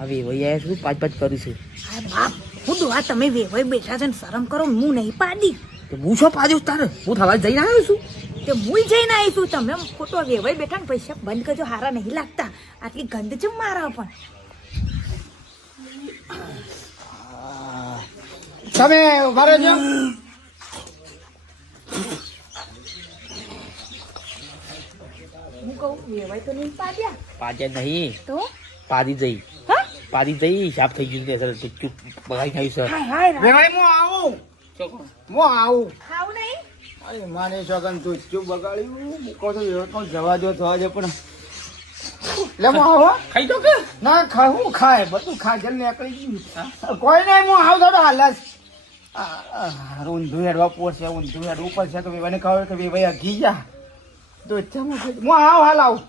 હવે વૈયા શું પાંચ કરું છું. હા બાપ હું દોવા તમે વેવાઈ બેઠા છે ને શરમ કરો હું નહીં પાડી. તો હું શું પાડ્યું તારે? હું થવા જઈને આવ્યો છું. તે હું જઈને આવી છું તમે ખોટો વેવાઈ બેઠા ને પૈસા બંધ કરજો હારા નહીં લાગતા આટલી ગંધ છે મારા પણ. તમે ઉભા રહેજો. હું કહું વેવાઈ તો નહીં પાડ્યા પાડે નહીં તો પાડી જઈ હા પાડી જઈ હિસાબ થઈ ગયું છે સર ચૂપ બગાઈ થયું સર. હાય હાય વેવાઈ હું આવું. હું આવું. ખાવ નહીં અરે માને છોકન તું ચૂપ બગાડ્યું કહો તો વેવાઈ જવા દો પણ લે હું આવો. ખાઈ દો કે ના ખાવું ખાય બધું ખાજલ નીકળી ગયું. કોઈ નહીં હું આવું થોડો હાલત ઊંધું હેડવા પોસે ઊંધું હેડવું પડશે તો વેવાઈને કહો કે વેવાઈ અઘી જા તો હું આવ હાલ આવું.